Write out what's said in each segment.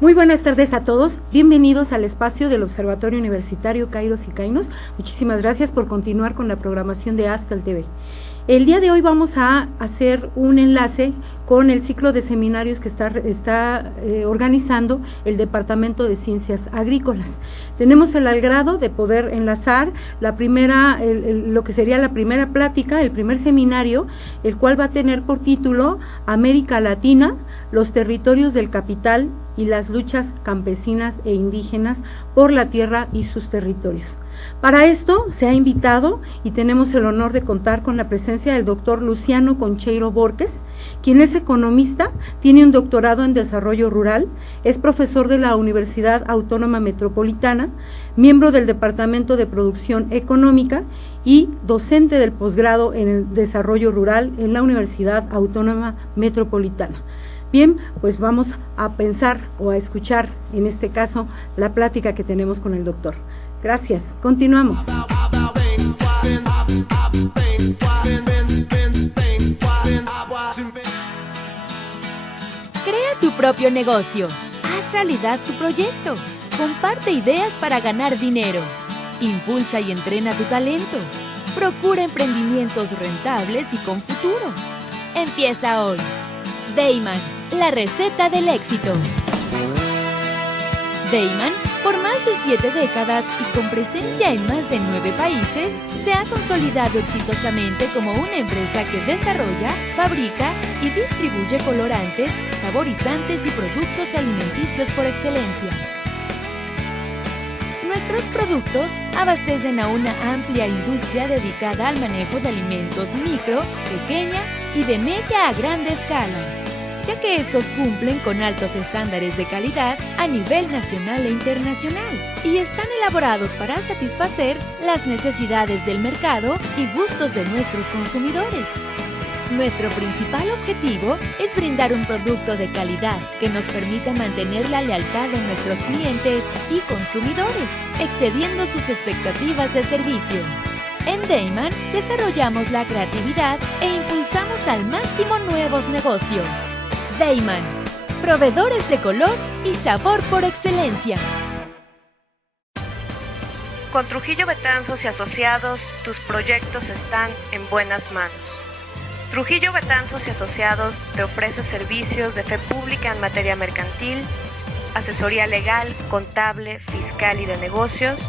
Muy buenas tardes a todos, bienvenidos al espacio del Observatorio Universitario Kairos y Kainos. Muchísimas gracias por continuar con la programación de Astal TV. El día de hoy vamos a hacer un enlace con el ciclo de seminarios que está organizando el Departamento de Ciencias Agrícolas. Tenemos el agrado de poder enlazar la primera, lo que sería la primera plática, el primer seminario, el cual va a tener por título América Latina, los territorios del capital y las luchas campesinas e indígenas por la tierra y sus territorios. Para esto se ha invitado y tenemos el honor de contar con la presencia del doctor Luciano Concheiro Borges, quien es economista, tiene un doctorado en desarrollo rural, es profesor de la Universidad Autónoma Metropolitana, miembro del Departamento de Producción Económica y docente del posgrado en el desarrollo rural en la Universidad Autónoma Metropolitana. Bien, pues vamos a pensar o a escuchar, en este caso, la plática que tenemos con el doctor. Gracias, continuamos. Crea tu propio negocio, haz realidad tu proyecto, comparte ideas para ganar dinero, impulsa y entrena tu talento, procura emprendimientos rentables y con futuro. Empieza hoy. Dayman, la receta del éxito. Dayman, por más de 7 décadas y con presencia en más de 9 países, se ha consolidado exitosamente como una empresa que desarrolla, fabrica y distribuye colorantes, saborizantes y productos alimenticios por excelencia. Nuestros productos abastecen a una amplia industria dedicada al manejo de alimentos micro, pequeña y de media a grande escala, ya que estos cumplen con altos estándares de calidad a nivel nacional e internacional y están elaborados para satisfacer las necesidades del mercado y gustos de nuestros consumidores. Nuestro principal objetivo es brindar un producto de calidad que nos permita mantener la lealtad de nuestros clientes y consumidores, excediendo sus expectativas de servicio. En Dayman desarrollamos la creatividad e impulsamos al máximo nuevos negocios. Dayman, proveedores de color y sabor por excelencia. Con Trujillo Betanzos y Asociados, tus proyectos están en buenas manos. Trujillo Betanzos y Asociados te ofrece servicios de fe pública en materia mercantil, asesoría legal, contable, fiscal y de negocios,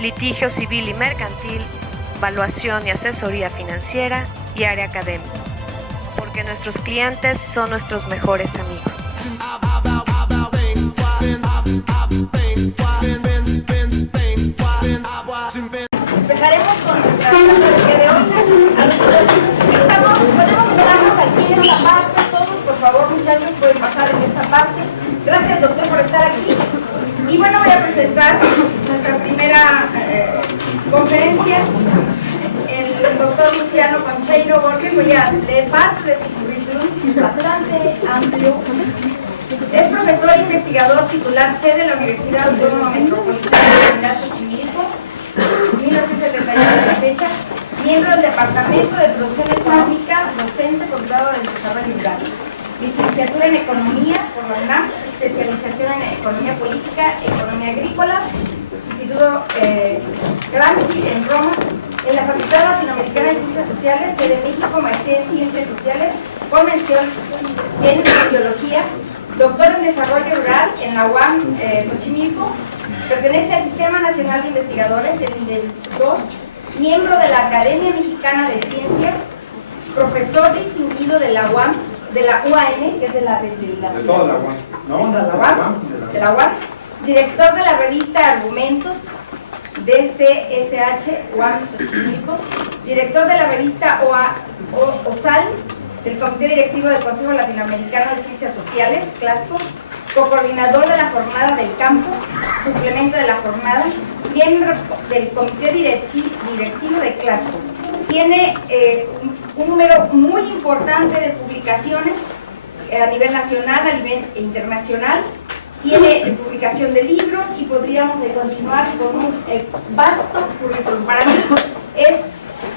litigio civil y mercantil, evaluación y asesoría financiera y área académica, porque nuestros clientes son nuestros mejores amigos. Empezaremos con nuestra clase del día de hoy. Podemos quedarnos aquí en esta parte, todos, por favor, muchachos, pueden pasar en esta parte. Gracias, doctor, por estar aquí. Y bueno, voy a presentar nuestra primera conferencia. El doctor Luciano Concheiro Borges, voy a leer parte de su currículum, es bastante amplio. Es profesor e investigador titular C de la Universidad Autónoma Metropolitana de Xochimilco. miembro del Departamento de Producción Económica, docente, posgrado en Desarrollo Rural, licenciatura en Economía por la UNAM, especialización en Economía Política, Economía Agrícola, Instituto Gramsci en Roma, en la Facultad Latinoamericana de Ciencias Sociales, sede México, maestría en Ciencias Sociales, con mención en Sociología, doctor en Desarrollo Rural en la UAM Xochimilco, pertenece al Sistema Nacional de Investigadores, el nivel 2, miembro de la Academia Mexicana de Ciencias, profesor distinguido de la UAM, de la UAM, que es de toda la UAM, ¿no? De la UAM, director de la revista Argumentos, DCSH, UAM Xochimilco, director de la revista OSAL, del Comité Directivo del Consejo Latinoamericano de Ciencias Sociales, CLASCO, co-coordinador de la Jornada del Campo, suplemento de la jornada, miembro del Comité Directivo de CLASCO. Tiene un número muy importante de publicaciones a nivel nacional, a nivel internacional. Tiene publicación de libros y podríamos continuar con un vasto currículum. Para mí es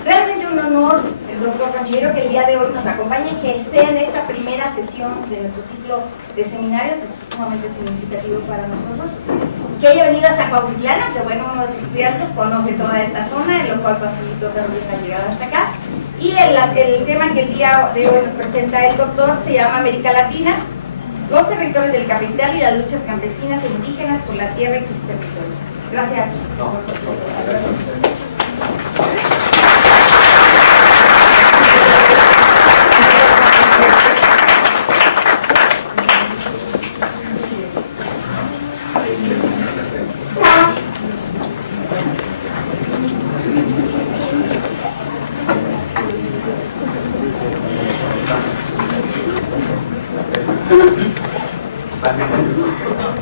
realmente un honor, doctor Conchero, que el día de hoy nos acompañe, que sea en esta primera sesión de nuestro ciclo de seminarios, es sumamente significativo para nosotros. Que haya venido hasta Cuautitlán, que bueno, uno de sus estudiantes conoce toda esta zona, en lo cual facilitó también la llegada hasta acá. Y el tema que el día de hoy nos presenta el doctor se llama América Latina, los territorios del capital y las luchas campesinas e indígenas por la tierra y sus territorios. Gracias.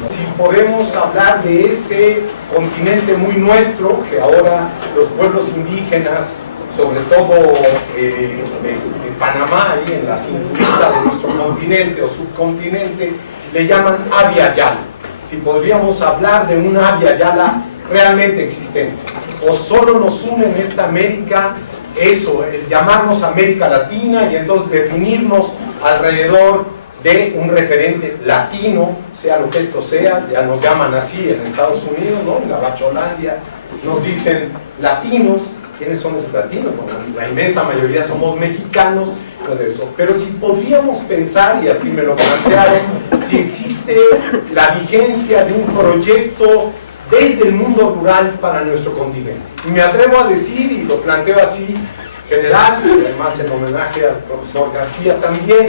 Si podemos hablar de ese continente muy nuestro, que ahora los pueblos indígenas, sobre todo de Panamá, y en la cinturita de nuestro continente o subcontinente, le llaman Abya Yala. Si podríamos hablar de un Abya Yala realmente existente, o solo nos une en esta América eso, el llamarnos América Latina y entonces definirnos alrededor de un referente latino, sea lo que esto sea. Ya nos llaman así en Estados Unidos, ¿no? En la Bacholandia nos dicen latinos. ¿Quiénes son esos latinos? Bueno, la inmensa mayoría somos mexicanos, pues eso. Pero si podríamos pensar, y así me lo plantearon, si existe la vigencia de un proyecto desde el mundo rural para nuestro continente. Y me atrevo a decir, y lo planteo así general, y además en homenaje al profesor García también,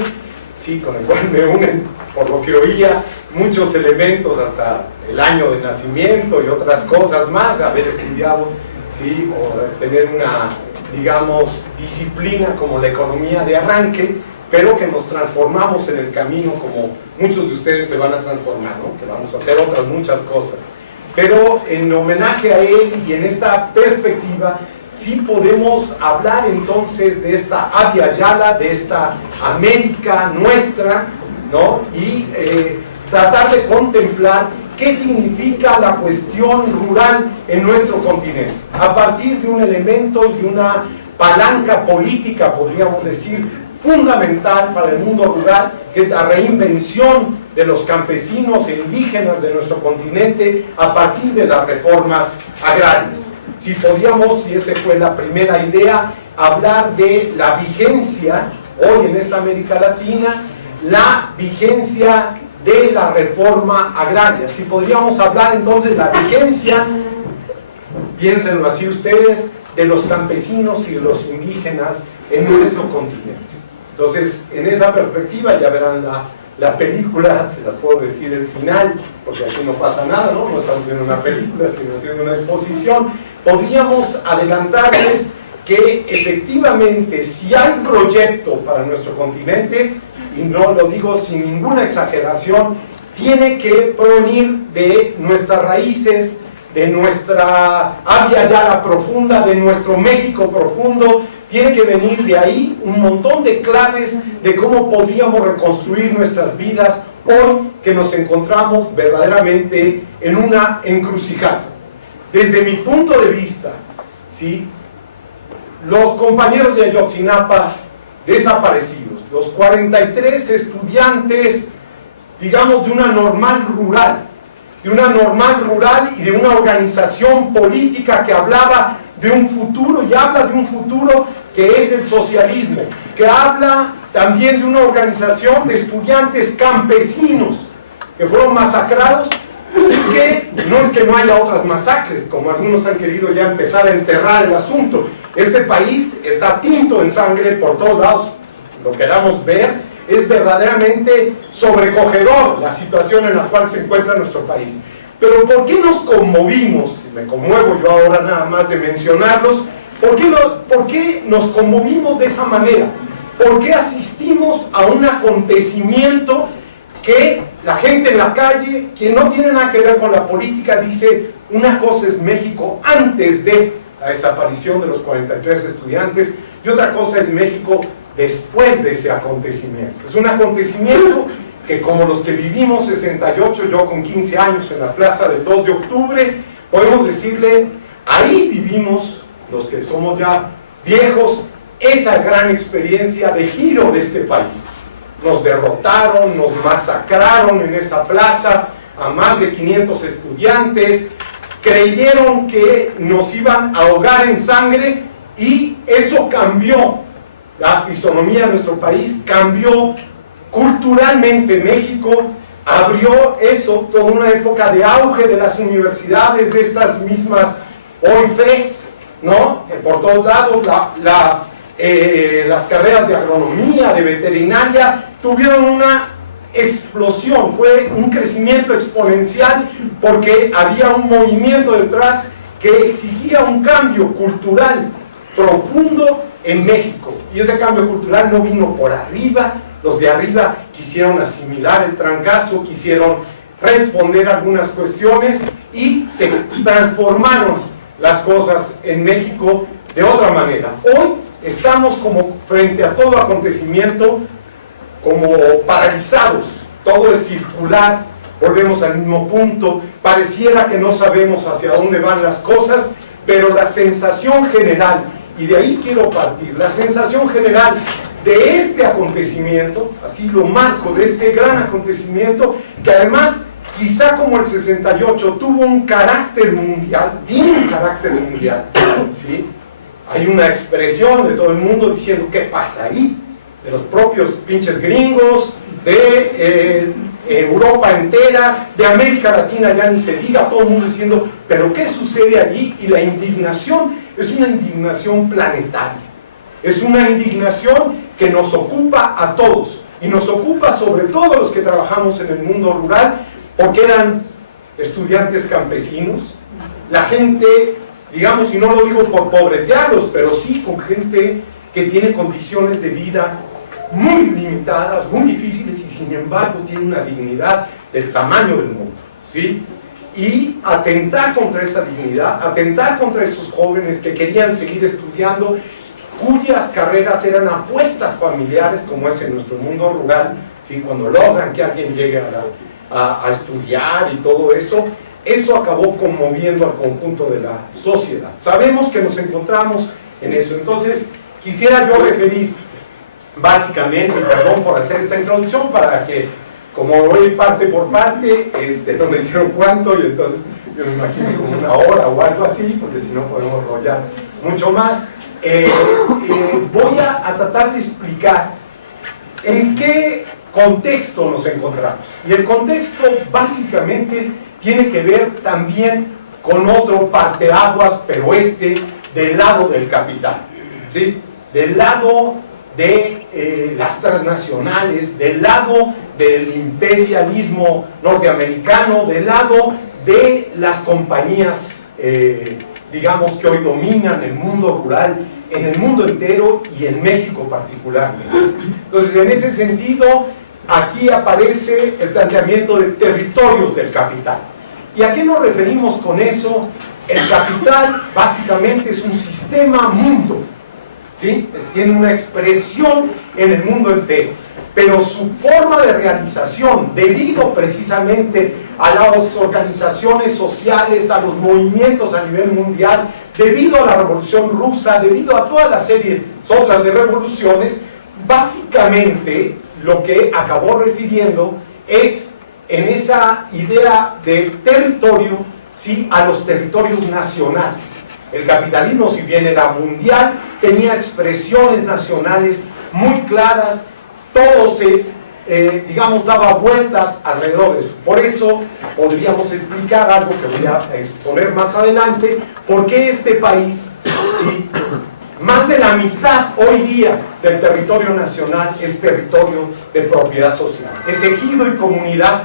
sí, con el cual me unen, por lo que oía, muchos elementos, hasta el año de nacimiento y otras cosas más, haber estudiado, sí, o tener una, digamos, disciplina como la economía de arranque, pero que nos transformamos en el camino, como muchos de ustedes se van a transformar, ¿no? Que vamos a hacer otras muchas cosas. Pero en homenaje a él y en esta perspectiva, sí podemos hablar entonces de esta Abya Yala, de esta América nuestra, ¿no? Y tratar de contemplar qué significa la cuestión rural en nuestro continente, a partir de un elemento y una palanca política, podríamos decir, fundamental para el mundo rural, que es la reinvención de los campesinos e indígenas de nuestro continente a partir de las reformas agrarias. Si podíamos, y esa fue la primera idea, hablar de la vigencia hoy en esta América Latina, la vigencia de la reforma agraria. Si podríamos hablar entonces de la vigencia, piénsenlo así ustedes, de los campesinos y de los indígenas en nuestro continente. Entonces, en esa perspectiva, ya verán la película, se la puedo decir el final, porque aquí no pasa nada, ¿no? No estamos viendo una película, sino haciendo una exposición. Podríamos adelantarles que efectivamente, si hay proyecto para nuestro continente, y no lo digo sin ninguna exageración, tiene que provenir de nuestras raíces, de nuestra Abya Yala profunda, de nuestro México profundo. Tiene que venir de ahí un montón de claves de cómo podríamos reconstruir nuestras vidas hoy que nos encontramos verdaderamente en una encrucijada. Desde mi punto de vista, ¿sí? los compañeros de Ayotzinapa desaparecidos, los 43 estudiantes, digamos, de una normal rural y de una organización política que hablaba de un futuro y habla de un futuro que es el socialismo, que habla también de una organización de estudiantes campesinos que fueron masacrados, y que no es que no haya otras masacres, como algunos han querido ya empezar a enterrar el asunto. Este país está tinto en sangre por todos lados, lo queramos ver, es verdaderamente sobrecogedor la situación en la cual se encuentra nuestro país. Pero ¿por qué nos conmovimos? Me conmuevo yo ahora nada más de mencionarlos. ¿Por qué nos conmovimos de esa manera? ¿Por qué asistimos a un acontecimiento que la gente en la calle, que no tiene nada que ver con la política, dice: una cosa es México antes de la desaparición de los 43 estudiantes y otra cosa es México después de ese acontecimiento? Es un acontecimiento que, como los que vivimos 68, yo con 15 años en la plaza del 2 de octubre, podemos decirle, ahí vivimos, los que somos ya viejos, esa gran experiencia de giro de este país. Nos derrotaron, nos masacraron en esa plaza a más de 500 estudiantes, creyeron que nos iban a ahogar en sangre y eso cambió la fisonomía de nuestro país, cambió culturalmente México, abrió eso, toda una época de auge de las universidades, de estas mismas OIFES, ¿no? Por todos lados, las carreras de agronomía, de veterinaria, tuvieron una explosión, fue un crecimiento exponencial porque había un movimiento detrás que exigía un cambio cultural profundo en México, y ese cambio cultural no vino por arriba. Los de arriba quisieron asimilar el trancazo, quisieron responder algunas cuestiones y se transformaron las cosas en México de otra manera. Hoy estamos como frente a todo acontecimiento como paralizados, todo es circular, volvemos al mismo punto, pareciera que no sabemos hacia dónde van las cosas, pero la sensación general, y de ahí quiero partir, la sensación general de este acontecimiento, así lo marco, de este gran acontecimiento, que además, quizá como el 68, tuvo un carácter mundial, tiene un carácter mundial, ¿sí? Hay una expresión de todo el mundo diciendo, ¿qué pasa ahí? De los propios pinches gringos, de Europa entera, de América Latina ya ni se diga, todo el mundo diciendo, ¿pero qué sucede allí? Y la indignación es una indignación planetaria. Es una indignación que nos ocupa a todos, y nos ocupa sobre todo a los que trabajamos en el mundo rural, porque eran estudiantes campesinos, la gente, digamos, y no lo digo por pobretearlos, pero sí con gente que tiene condiciones de vida muy limitadas, muy difíciles, y sin embargo tiene una dignidad del tamaño del mundo, ¿sí? Y atentar contra esa dignidad, atentar contra esos jóvenes que querían seguir estudiando, cuyas carreras eran apuestas familiares, como es en nuestro mundo rural, ¿sí? Cuando logran que alguien llegue a estudiar y todo eso, eso acabó conmoviendo al conjunto de la sociedad. Sabemos que nos encontramos en eso. Entonces, quisiera yo referir básicamente, y perdón por hacer esta introducción, para que, como voy parte por parte, no me dijeron cuánto, y entonces yo me imagino como una hora o algo así, porque si no podemos rollar mucho más. Voy a tratar de explicar en qué contexto nos encontramos. Y el contexto básicamente tiene que ver también con otro parteaguas, pero del lado del capital, ¿sí? Del lado de las transnacionales, del lado del imperialismo norteamericano, del lado de las compañías, digamos, que hoy dominan el mundo rural, en el mundo entero y en México particularmente. Entonces, en ese sentido, aquí aparece el planteamiento de territorios del capital. ¿Y a qué nos referimos con eso? El capital básicamente es un sistema mundo, ¿sí? Tiene una expresión en el mundo entero, pero su forma de realización, debido precisamente a las organizaciones sociales, a los movimientos a nivel mundial, debido a la Revolución Rusa, debido a toda la serie otras de revoluciones, básicamente lo que acabó refiriendo es en esa idea de territorio, ¿sí?, a los territorios nacionales. El capitalismo, si bien era mundial, tenía expresiones nacionales muy claras, todo se, digamos, daba vueltas alrededor de eso. Por eso podríamos explicar algo que voy a exponer más adelante, por qué este país, ¿sí?, más de la mitad hoy día del territorio nacional es territorio de propiedad social, es ejido y comunidad,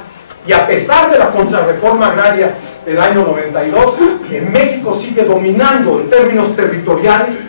y a pesar de la contrarreforma agraria del año 92, en México sigue dominando en términos territoriales.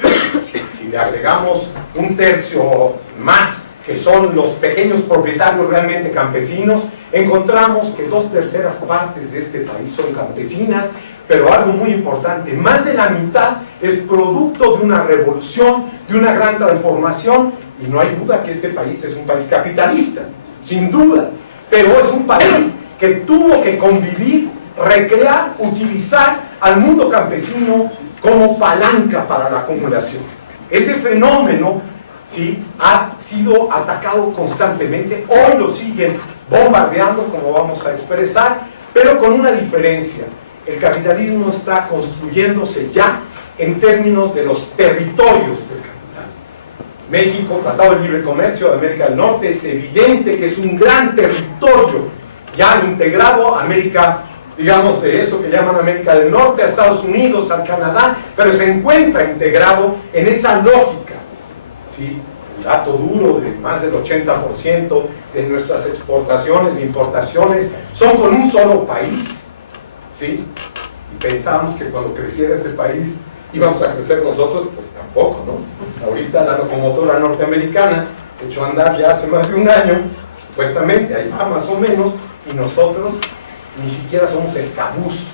Si le agregamos un tercio más, que son los pequeños propietarios realmente campesinos, encontramos que 2/3 partes de este país son campesinas, pero algo muy importante, más de la mitad es producto de una revolución, de una gran transformación, y no hay duda que este país es un país capitalista, sin duda, pero es un país que tuvo que convivir, recrear, utilizar al mundo campesino como palanca para la acumulación. Ese fenómeno, ¿sí?, ha sido atacado constantemente, hoy lo siguen bombardeando, como vamos a expresar, pero con una diferencia: el capitalismo está construyéndose ya en términos de los territorios del capital. México, Tratado de Libre Comercio de América del Norte, es evidente que es un gran territorio ya integrado a América, digamos, de eso que llaman América del Norte, a Estados Unidos, al Canadá, pero se encuentra integrado en esa lógica, ¿sí? El dato duro de más del 80% de nuestras exportaciones e importaciones son con un solo país, ¿sí? Y pensamos que cuando creciera este país íbamos a crecer nosotros, pues tampoco, ¿no? Ahorita la locomotora norteamericana echó a andar ya hace más de un año, supuestamente, ahí va más o menos, y nosotros ni siquiera somos el cabuz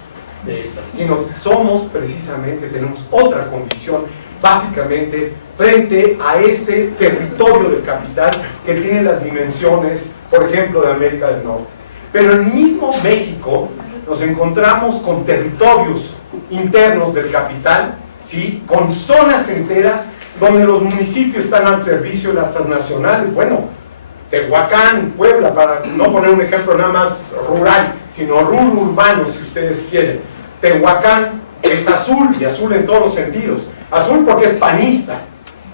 de esa, sino somos precisamente, tenemos otra condición, básicamente frente a ese territorio del capital que tiene las dimensiones, por ejemplo, de América del Norte. Pero en mismo México nos encontramos con territorios internos del capital, ¿sí?, con zonas enteras donde los municipios están al servicio de las transnacionales. Bueno, Tehuacán, Puebla, para no poner un ejemplo nada más rural, sino urbano, si ustedes quieren. Tehuacán es azul, y azul en todos los sentidos. Azul porque es panista,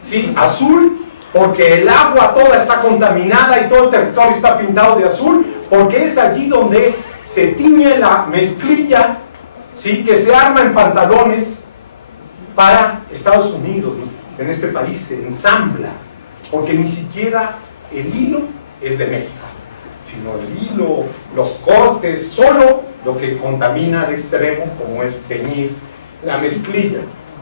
¿sí? Azul porque el agua toda está contaminada y todo el territorio está pintado de azul, porque es allí donde se tiñe la mezclilla, ¿sí?, que se arma en pantalones para Estados Unidos, ¿no? En este país se ensambla, porque ni siquiera el hilo es de México, sino el hilo, los cortes, solo lo que contamina al extremo, como es teñir la mezclilla.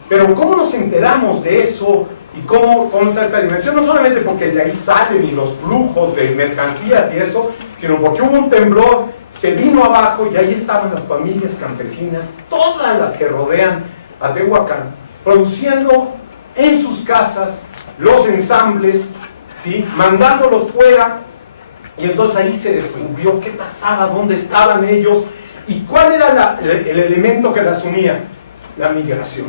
Pero ¿cómo nos enteramos de eso y cómo está esta dimensión? No solamente porque de ahí salen y los flujos de mercancías y eso, sino porque hubo un temblor, se vino abajo y ahí estaban las familias campesinas, todas las que rodean a Tehuacán, produciendo en sus casas los ensambles, ¿sí?, mandándolos fuera, y entonces ahí se descubrió qué pasaba, dónde estaban ellos, y cuál era el elemento que las unía: la migración.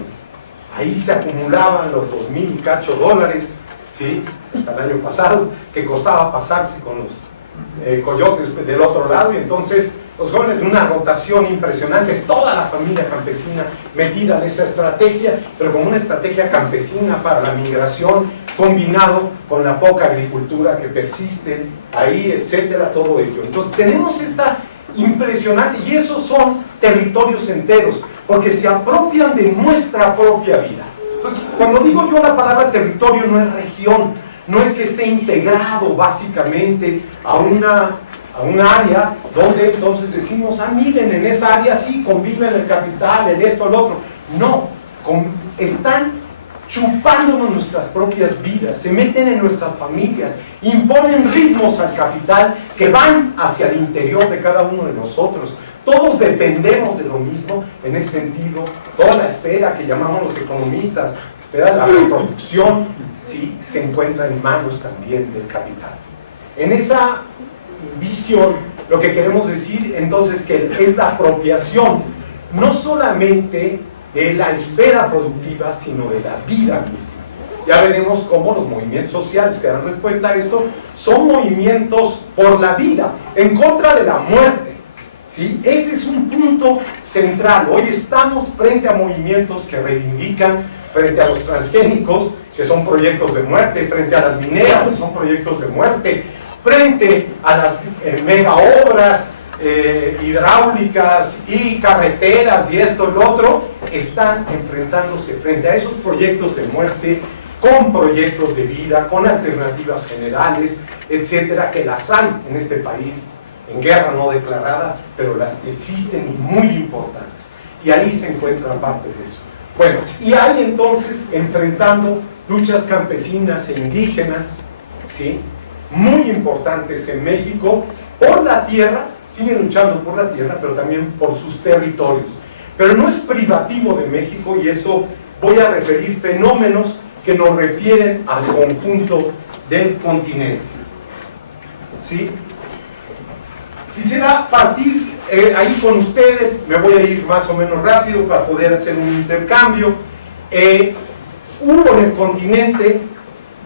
Ahí se acumulaban los 2,000 y cacho dólares, ¿sí?, hasta el año pasado, que costaba pasarse con los coyotes del otro lado, y entonces los jóvenes, una rotación impresionante, toda la familia campesina metida en esa estrategia, pero como una estrategia campesina para la migración, combinado con la poca agricultura que persiste ahí, etcétera, todo ello. Entonces tenemos esta impresionante, y esos son territorios enteros, porque se apropian de nuestra propia vida. Entonces, cuando digo yo la palabra territorio, no es región, no es que esté integrado básicamente a un área donde entonces decimos, miren, en esa área sí conviven el capital, el esto, el otro. No, están chupándonos nuestras propias vidas, se meten en nuestras familias, imponen ritmos al capital que van hacia el interior de cada uno de nosotros. todos dependemos de lo mismo. En ese sentido, toda la esfera que llamamos los economistas, la esfera de la reproducción, ¿sí?, se encuentra en manos también del capital. En esa visión, lo que queremos decir entonces que es la apropiación no solamente de la esfera productiva, sino de la vida misma. Ya veremos cómo los movimientos sociales que dan respuesta a esto son movimientos por la vida, en contra de la muerte, ¿sí? Ese es un punto central. Hoy estamos frente a movimientos que reivindican, frente a los transgénicos, que son proyectos de muerte, frente a las mineras, que son proyectos de muerte, frente a las mega obras hidráulicas y carreteras y esto y lo otro, están enfrentándose frente a esos proyectos de muerte con proyectos de vida, con alternativas generales, etcétera, que las hay en este país, en guerra no declarada, pero las existen y muy importantes. Y ahí se encuentra parte de eso. Bueno, y hay entonces enfrentando luchas campesinas e indígenas, ¿sí?, muy importantes en México, por la tierra, siguen luchando por la tierra, pero también por sus territorios. Pero no es privativo de México, y eso voy a referir fenómenos que nos refieren al conjunto del continente. ¿Sí? Quisiera partir ahí con ustedes, me voy a ir más o menos rápido para poder hacer un intercambio. Hubo en el continente,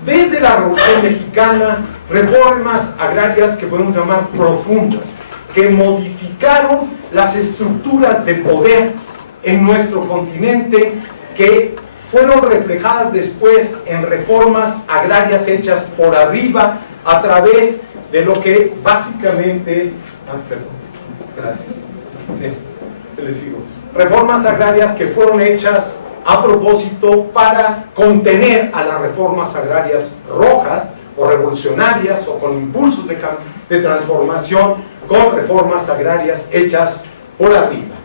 desde la Revolución Mexicana, reformas agrarias que podemos llamar profundas, que modificaron las estructuras de poder en nuestro continente, que fueron reflejadas después en reformas agrarias hechas por arriba, a través de lo que básicamente... gracias. Sí, les sigo. Reformas agrarias que fueron hechas a propósito para contener a las reformas agrarias rojas o revolucionarias o con impulsos de transformación, con reformas agrarias hechas por arriba.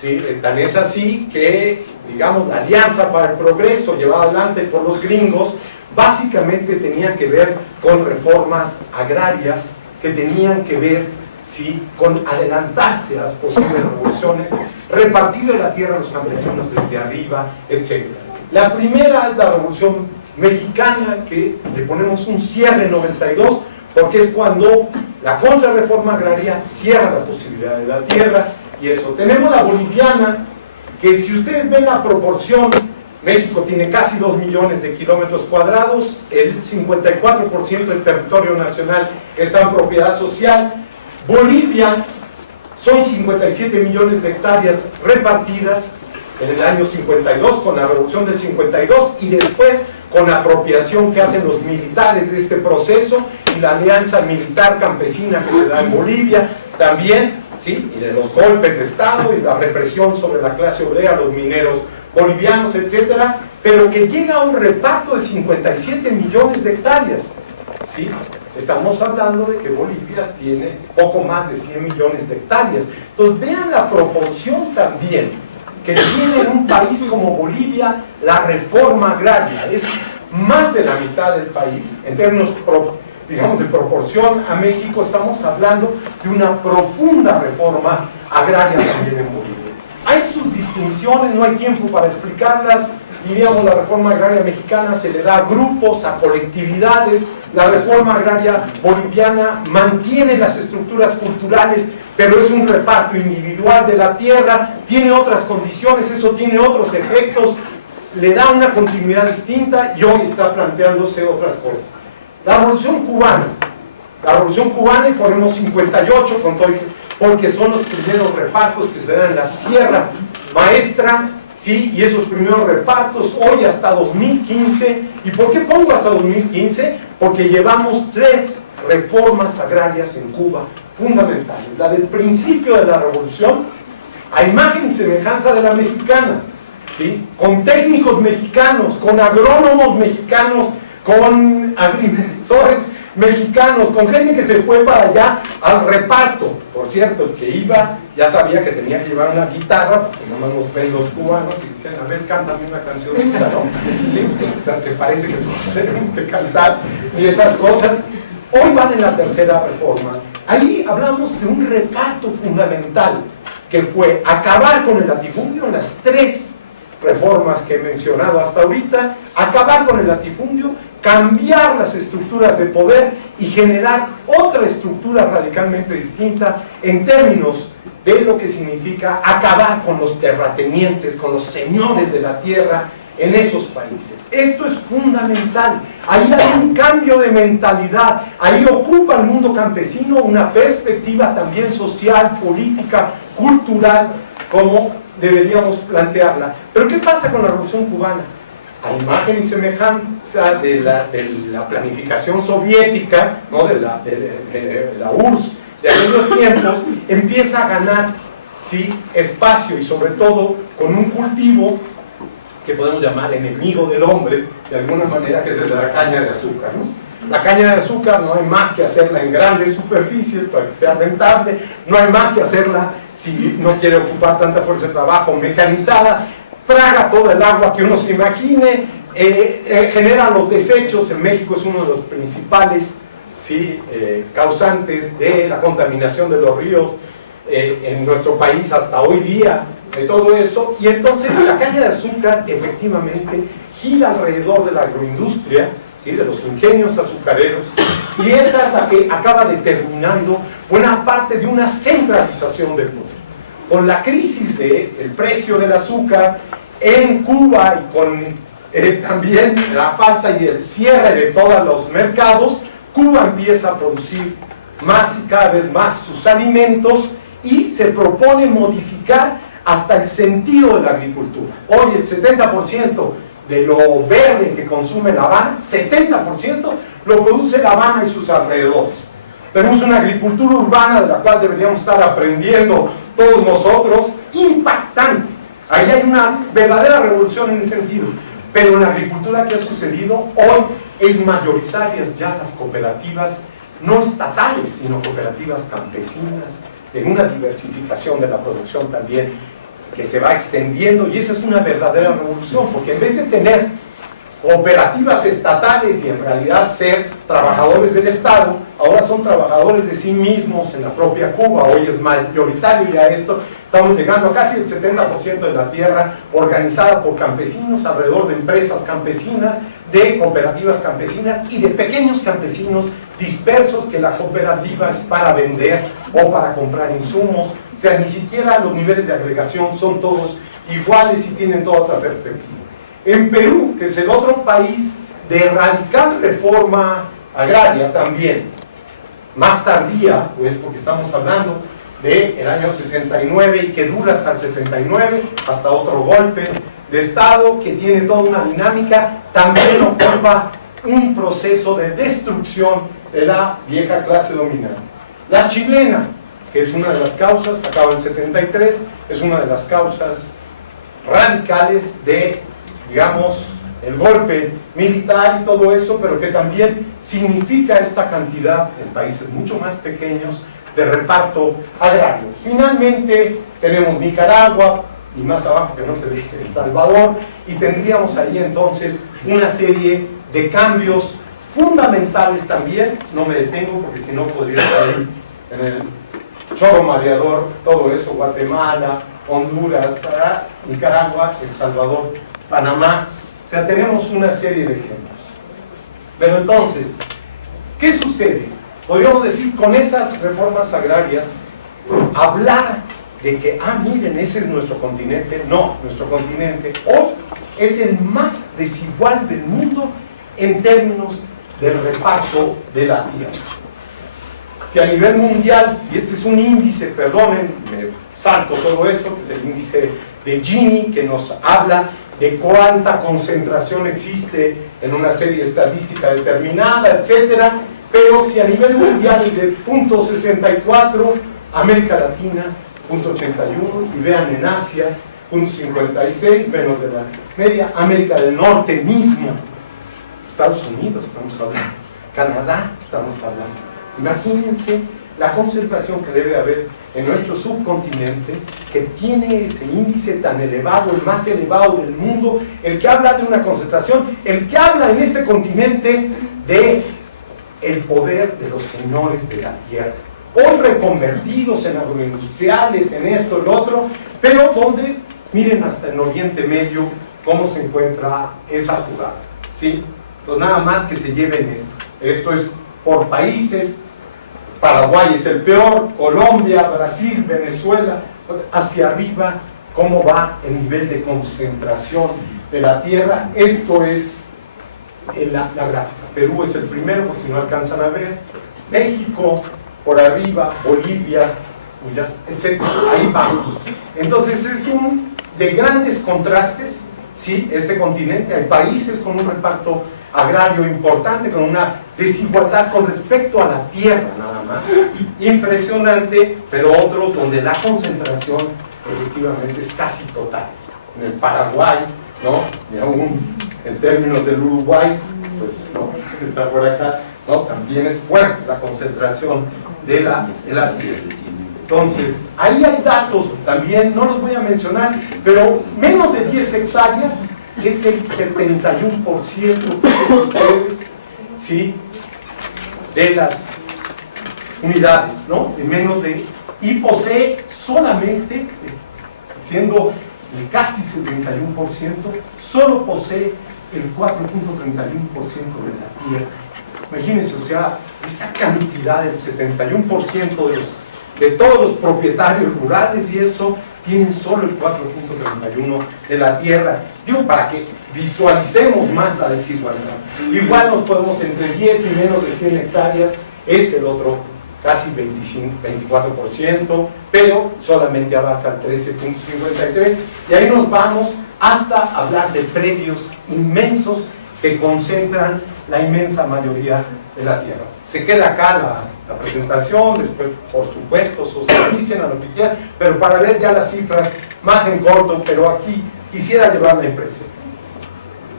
¿Sí? Tan es así que, digamos, la Alianza para el Progreso llevada adelante por los gringos básicamente tenía que ver con reformas agrarias que tenían que ver, ¿sí?, con adelantarse a las posibles revoluciones, repartirle la tierra a los campesinos desde arriba, etc. La primera es la Revolución Mexicana, que le ponemos un cierre en 92, porque es cuando la contrarreforma agraria cierra la posibilidad de la tierra, y eso. Tenemos la boliviana, que si ustedes ven la proporción, México tiene casi 2 millones de kilómetros cuadrados, el 54% del territorio nacional está en propiedad social. Bolivia son 57 millones de hectáreas repartidas en el año 52, con la revolución del 52, y después con la apropiación que hacen los militares de este proceso y la alianza militar campesina que se da en Bolivia también, ¿sí?, y de los golpes de Estado y la represión sobre la clase obrera, los mineros bolivianos, etcétera, pero que llega a un reparto de 57 millones de hectáreas, ¿sí? Estamos hablando de que Bolivia tiene poco más de 100 millones de hectáreas. Entonces vean la proporción también que tiene en un país como Bolivia la reforma agraria. Es más de la mitad del país. En términos, digamos, de proporción a México, estamos hablando de una profunda reforma agraria también en Bolivia. Hay sus distinciones, no hay tiempo para explicarlas. Diríamos, la reforma agraria mexicana se le da a grupos, a colectividades. La reforma agraria boliviana mantiene las estructuras culturales, pero es un reparto individual de la tierra, tiene otras condiciones, eso tiene otros efectos, le da una continuidad distinta, y hoy está planteándose otras cosas. La revolución cubana, y ponemos 58 con todo, porque son los primeros repartos que se dan en la Sierra Maestra, ¿sí? Y esos primeros repartos hoy hasta 2015. ¿Y por qué pongo hasta 2015? Porque llevamos 3 reformas agrarias en Cuba fundamentales. La del principio de la revolución, a imagen y semejanza de la mexicana, ¿sí?, con técnicos mexicanos, con agrónomos mexicanos, con agrimensores mexicanos, con gente que se fue para allá al reparto. Por cierto, el que iba ya sabía que tenía que llevar una guitarra, porque no nos ven los cubanos y dicen, a ver, cántame una cancioncita, ¿no? ¿Sí? Se parece que todos tenemos que cantar y esas cosas. Hoy van en la tercera reforma. Ahí hablamos de un reparto fundamental, que fue acabar con el latifundio en las 3 reformas que he mencionado hasta ahorita, acabar con el latifundio, cambiar las estructuras de poder y generar otra estructura radicalmente distinta en términos de lo que significa acabar con los terratenientes, con los señores de la tierra en esos países. Esto es fundamental. Ahí hay un cambio de mentalidad, ahí ocupa el mundo campesino una perspectiva también social, política, cultural, como deberíamos plantearla. Pero ¿qué pasa con la Revolución Cubana? A imagen y semejanza de la planificación soviética, ¿no? de la URSS de aquellos tiempos, empieza a ganar, ¿sí?, espacio, y sobre todo con un cultivo que podemos llamar enemigo del hombre, de alguna manera, que es el de la caña de azúcar, ¿no? La caña de azúcar no hay más que hacerla en grandes superficies para que sea rentable, no hay más que hacerla si no quiere ocupar tanta fuerza de trabajo mecanizada, traga todo el agua que uno se imagine, genera los desechos. En México es uno de los principales, ¿sí?, causantes de la contaminación de los ríos en nuestro país hasta hoy día, de todo eso. Y entonces la caña de azúcar efectivamente gira alrededor de la agroindustria, ¿sí?, de los ingenios azucareros, y esa es la que acaba determinando buena parte de una centralización del poder. Con la crisis del precio del azúcar en Cuba y con también la falta y el cierre de todos los mercados, Cuba empieza a producir más y cada vez más sus alimentos y se propone modificar hasta el sentido de la agricultura. Hoy el 70% de lo verde que consume La Habana, 70% lo produce La Habana y sus alrededores. Tenemos una agricultura urbana de la cual deberíamos estar aprendiendo todos nosotros, impactante. Ahí hay una verdadera revolución en ese sentido. Pero en la agricultura que ha sucedido hoy es mayoritarias ya las cooperativas, no estatales, sino cooperativas campesinas, en una diversificación de la producción también que se va extendiendo, y esa es una verdadera revolución, porque en vez de tener cooperativas estatales y en realidad ser trabajadores del Estado, ahora son trabajadores de sí mismos en la propia Cuba. Hoy es mayoritario ya esto, estamos llegando a casi el 70% de la tierra organizada por campesinos, alrededor de empresas campesinas, de cooperativas campesinas y de pequeños campesinos dispersos, que la cooperativa es para vender o para comprar insumos. O sea, ni siquiera los niveles de agregación son todos iguales y tienen toda otra perspectiva. En Perú, que es el otro país de radical reforma agraria también, más tardía, pues porque estamos hablando del año 69 y que dura hasta el 79, hasta otro golpe de Estado que tiene toda una dinámica, también ocupa un proceso de destrucción de la vieja clase dominante. La chilena, que es una de las causas, acaba en 73, es una de las causas radicales de, digamos, el golpe militar y todo eso, pero que también significa esta cantidad en países mucho más pequeños de reparto agrario. Finalmente tenemos Nicaragua, y más abajo que no se ve El Salvador, y tendríamos ahí entonces una serie de cambios fundamentales también. No me detengo porque si no podría estar en el chorro mareador todo eso: Guatemala, Honduras, Nicaragua, El Salvador, Panamá. O sea, tenemos una serie de ejemplos. Pero entonces, ¿qué sucede? Podríamos decir, con esas reformas agrarias, hablar de que, miren, ese es nuestro continente. No, nuestro continente hoy es el más desigual del mundo en términos del reparto de la tierra. Si a nivel mundial, y este es un índice, perdonen, me salto todo eso, que es el índice de Gini, que nos habla de cuánta concentración existe en una serie estadística determinada, etcétera. Pero si a nivel mundial es de 0.64, América Latina 0.81, y vean en Asia 0.56, menos de la media, América del Norte mismo, Estados Unidos estamos hablando, Canadá estamos hablando. Imagínense la concentración que debe haber en nuestro subcontinente, que tiene ese índice tan elevado, el más elevado del mundo, el que habla de una concentración, el que habla en este continente de el poder de los señores de la tierra. hoy reconvertidos en agroindustriales, en esto, el otro, pero donde, miren hasta en Oriente Medio, cómo se encuentra esa jugada, ¿sí? Pues nada más que se lleven esto. Esto es por países. Paraguay es el peor, Colombia, Brasil, Venezuela, hacia arriba, cómo va el nivel de concentración de la tierra. Esto es la gráfica. Perú es el primero, por si no alcanzan a ver. México, por arriba, Bolivia, etc. Ahí vamos. Entonces es un de grandes contrastes, ¿sí? Este continente. Hay países con un reparto agrario importante, con una desigualdad con respecto a la tierra nada más, impresionante, pero otros donde la concentración efectivamente es casi total. En el Paraguay, ¿no? Y aún en términos del Uruguay, pues no, está por acá, ¿no? También es fuerte la concentración de la tierra. Entonces, ahí hay datos también, no los voy a mencionar, pero menos de 10 hectáreas es el 71% de ustedes, ¿sí? De las unidades, ¿no? De menos de... Y posee solamente, siendo casi 71%, solo posee el 4.31% de la tierra. Imagínense, o sea, esa cantidad del 71% de todos los propietarios rurales, y eso tienen solo el 4.31% de la tierra. Digo, para que visualicemos más la desigualdad. Igual nos podemos entre 10 y menos de 100 hectáreas, es el otro casi 24%, pero solamente abarca el 13.53%, y ahí nos vamos hasta hablar de predios inmensos que concentran la inmensa mayoría de la tierra. Se queda acá la presentación, después por supuesto socialicen a lo que quieran, pero para ver ya las cifras más en corto, pero aquí quisiera llevar la impresión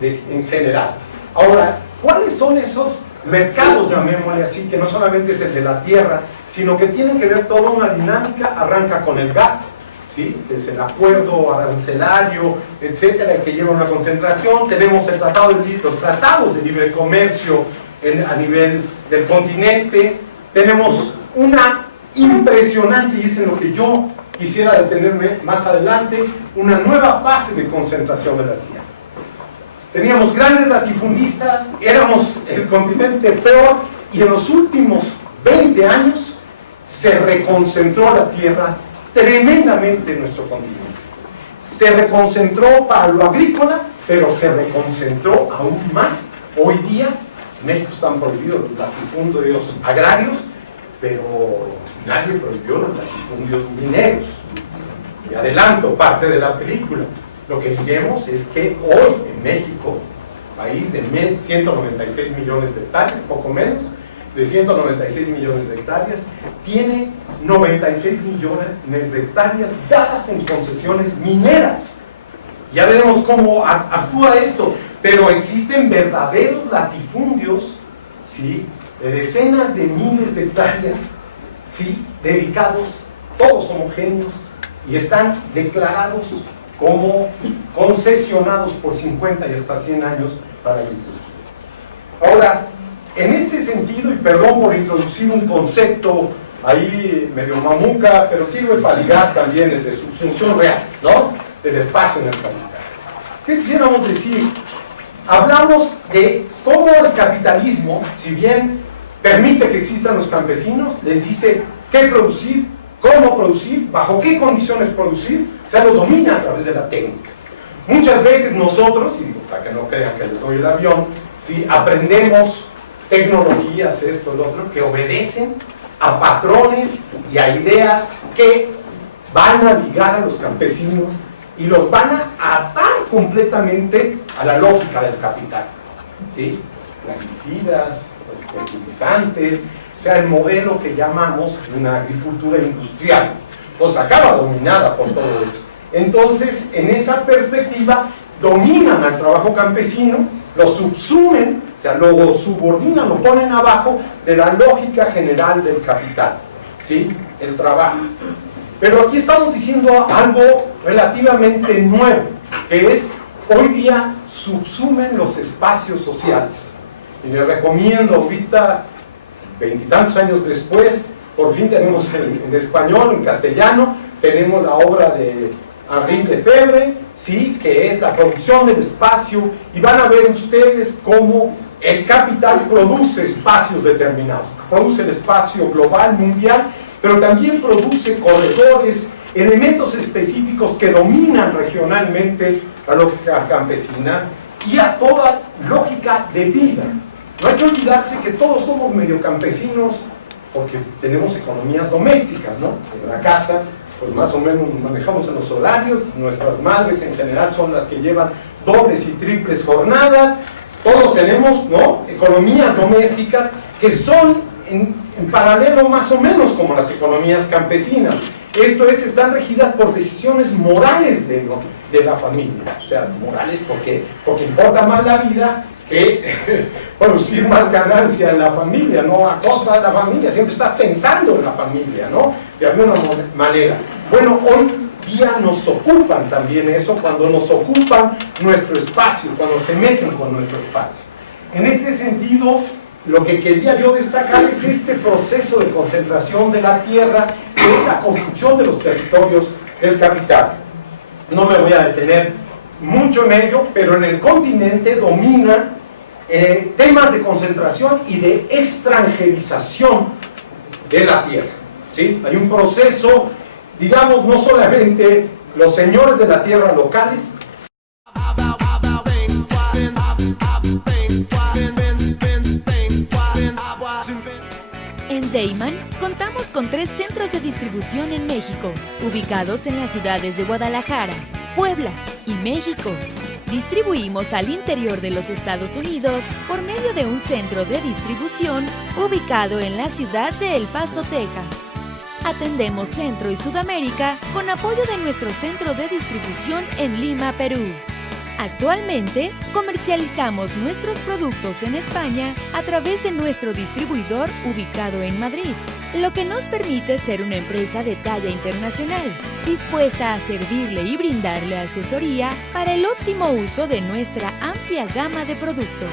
en general. Ahora, ¿cuáles son esos mercados, llamémosle así, que no solamente es el de la tierra, sino que tienen que ver toda una dinámica? Arranca con el GATT, ¿sí? Es el acuerdo arancelario, etcétera, que lleva una concentración. Tenemos el los tratados de libre comercio a nivel del continente. Tenemos una impresionante, y es en lo que yo quisiera detenerme más adelante, una nueva fase de concentración de la tierra. Teníamos grandes latifundistas, éramos el continente peor, y en los últimos 20 años se reconcentró la tierra tremendamente en nuestro continente. Se reconcentró para lo agrícola, pero se reconcentró aún más. Hoy día en México están prohibidos los latifundios agrarios, pero nadie prohibió los latifundios mineros. Y adelanto parte de la película. Lo que diremos es que hoy en México, país de 196 millones de hectáreas, poco menos, de 196 millones de hectáreas, tiene 96 millones de hectáreas dadas en concesiones mineras. Ya veremos cómo actúa esto, pero existen verdaderos latifundios, ¿sí?, de decenas de miles de hectáreas, ¿sí?, dedicados, todos homogéneos, y están declarados como concesionados por 50 y hasta 100 años para el futuro. Ahora, en este sentido, y perdón por introducir un concepto ahí medio mamuca, pero sirve para ligar también el de su función real, ¿no?, del espacio en el planeta. ¿Qué quisiéramos decir? Hablamos de cómo el capitalismo, si bien permite que existan los campesinos, les dice qué producir, cómo producir, bajo qué condiciones producir, o sea, lo domina a través de la técnica. Muchas veces nosotros, y para que no crean que les doy el avión, ¿sí?, aprendemos tecnologías, esto, lo otro, que obedecen a patrones y a ideas que van a ligar a los campesinos y los van a atar completamente a la lógica del capital, ¿sí? Plaguicidas, los fertilizantes, o sea, el modelo que llamamos una agricultura industrial, pues acaba dominada por todo eso. Entonces, en esa perspectiva, dominan al trabajo campesino, lo subsumen, o sea, lo subordinan, lo ponen abajo de la lógica general del capital, ¿sí?, el trabajo. Pero aquí estamos diciendo algo relativamente nuevo, que es, hoy día subsumen los espacios sociales. Y les recomiendo ahorita, 20 y tantos años después, por fin tenemos en español, en castellano, tenemos la obra de Henri Lefebvre, ¿sí?, que es la producción del espacio, y van a ver ustedes cómo el capital produce espacios determinados, produce el espacio global, mundial, pero también produce corredores, elementos específicos que dominan regionalmente a la lógica campesina y a toda lógica de vida. No hay que olvidarse que todos somos medio campesinos porque tenemos economías domésticas, ¿no? En la casa, pues más o menos manejamos en los horarios, nuestras madres en general son las que llevan dobles y triples jornadas, todos tenemos, ¿no?, economías domésticas que son en paralelo más o menos como las economías campesinas. Esto es, están regidas por decisiones morales de la familia, o sea, morales porque importa más la vida que producir más ganancia en la familia, no a costa de la familia, siempre estás pensando en la familia, ¿no?, de alguna manera. Bueno, hoy día nos ocupan también eso, cuando nos ocupan nuestro espacio, cuando se meten con nuestro espacio. En este sentido, lo que quería yo destacar es este proceso de concentración de la tierra, de la construcción de los territorios del capital. No me voy a detener mucho en ello, pero en el continente domina temas de concentración y de extranjerización de la tierra, ¿sí? Hay un proceso, digamos, no solamente los señores de la tierra locales. En Deiman contamos con 3 centros de distribución en México, ubicados en las ciudades de Guadalajara, Puebla y México. Distribuimos al interior de los Estados Unidos por medio de un centro de distribución ubicado en la ciudad de El Paso, Texas. Atendemos Centro y Sudamérica con apoyo de nuestro centro de distribución en Lima, Perú. Actualmente, comercializamos nuestros productos en España a través de nuestro distribuidor ubicado en Madrid, lo que nos permite ser una empresa de talla internacional, dispuesta a servirle y brindarle asesoría para el óptimo uso de nuestra amplia gama de productos.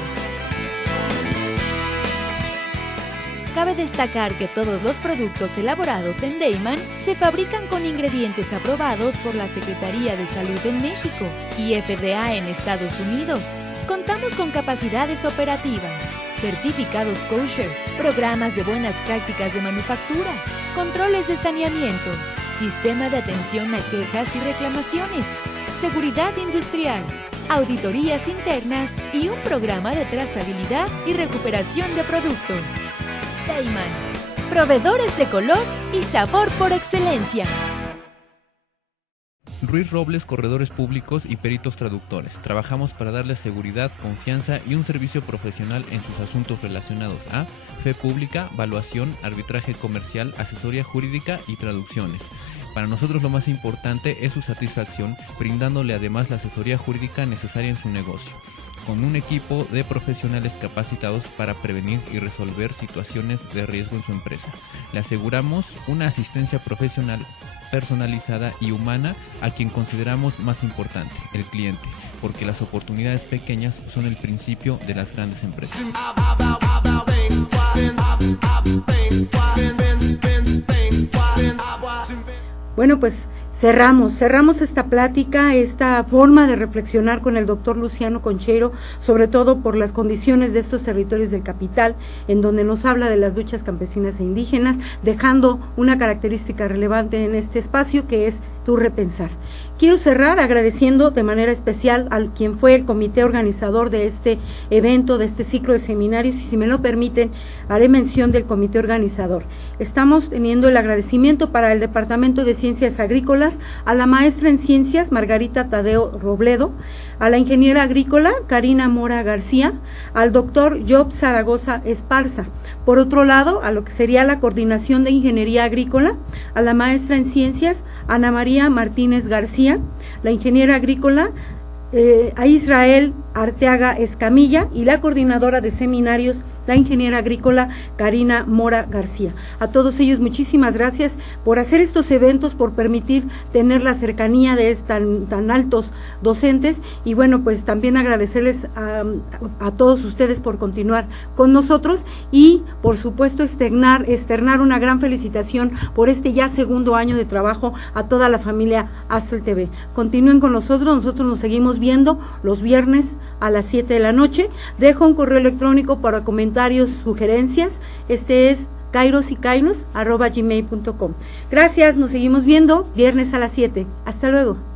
Cabe destacar que todos los productos elaborados en Deiman se fabrican con ingredientes aprobados por la Secretaría de Salud en México y FDA en Estados Unidos. Contamos con capacidades operativas, certificados kosher, programas de buenas prácticas de manufactura, controles de saneamiento, sistema de atención a quejas y reclamaciones, seguridad industrial, auditorías internas y un programa de trazabilidad y recuperación de producto. Deiman, proveedores de color y sabor por excelencia. Ruiz Robles, corredores públicos y peritos traductores. Trabajamos para darles seguridad, confianza y un servicio profesional en sus asuntos relacionados a fe pública, valuación, arbitraje comercial, asesoría jurídica y traducciones. Para nosotros lo más importante es su satisfacción, brindándole además la asesoría jurídica necesaria en su negocio, con un equipo de profesionales capacitados para prevenir y resolver situaciones de riesgo en su empresa. Le aseguramos una asistencia profesional personalizada y humana a quien consideramos más importante, el cliente, porque las oportunidades pequeñas son el principio de las grandes empresas. Bueno, pues cerramos esta plática, esta forma de reflexionar con el doctor Luciano Concheiro, sobre todo por las condiciones de estos territorios del capital, en donde nos habla de las luchas campesinas e indígenas, dejando una característica relevante en este espacio que es tu repensar. Quiero cerrar agradeciendo de manera especial a quien fue el comité organizador de este evento, de este ciclo de seminarios, y si me lo permiten, haré mención del comité organizador. Estamos teniendo el agradecimiento para el Departamento de Ciencias Agrícolas, a la maestra en Ciencias, Margarita Tadeo Robledo, a la ingeniera agrícola, Karina Mora García, al doctor Job Zaragoza Esparza. Por otro lado, a lo que sería la coordinación de Ingeniería Agrícola, a la maestra en Ciencias, Ana María Martínez García, la ingeniera agrícola, a Israel Arteaga Escamilla, y la coordinadora de seminarios, la ingeniera agrícola Karina Mora García. A todos ellos muchísimas gracias por hacer estos eventos, por permitir tener la cercanía de tan altos docentes, y bueno, pues también agradecerles a todos ustedes por continuar con nosotros, y por supuesto externar una gran felicitación por este ya segundo año de trabajo a toda la familia Hasta el TV. Continúen con nosotros nos seguimos viendo los viernes a las 7 de la noche. Dejo un correo electrónico para comentarios, sugerencias. Este es kairosyKainos@gmail.com. Gracias, nos seguimos viendo viernes a las 7. Hasta luego.